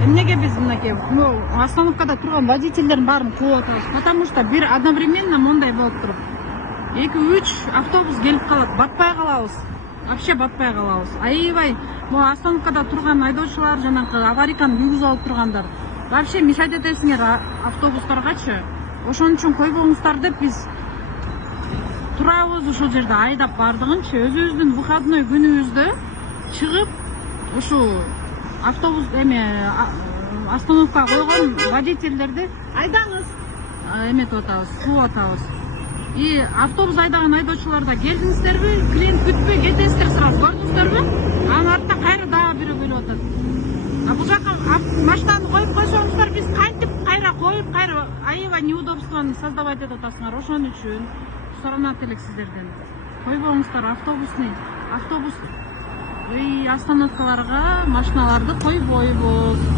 Эмнеге биз мынакей остановкада турган водительдердин баарын кууп атабыз? Потому что бир одновременно мондай болуп туруп. 2-3 автобус келип калат, батпай калабыз. Вообще батпай калабыз. Аябай могу остановкада турган айдоочулар жанагы аварийканы күйгүзүп алып тургандар. Вообще мешать этесиңер автобустаргачы. Ошон үчүн койбоңуздар деп биз турабыз ушул жерде айдап бардыгынчы өзүбүздүн выходной күнүбүздө чыгып ушу автобус остановкага койгон водительдерди айдаңыз эметип атабыз, кууп атабыз. И автобус айдаган айдоочуларда келдиңиздерби, клиент күтпөй кетесиздер сразу, көрдүңүздөрбү? Анын артынан кайра дагы бирөө келип атат. Бул жака машинаны коюп койсоңуздар, биз кантип кайра коюп, кайра аябай неудобствону создавать этип атасыңар. Ошон үчүн суранат элек сиздерден. Койбоңуздар автобус остановкаларга машиналарды койбойбуз.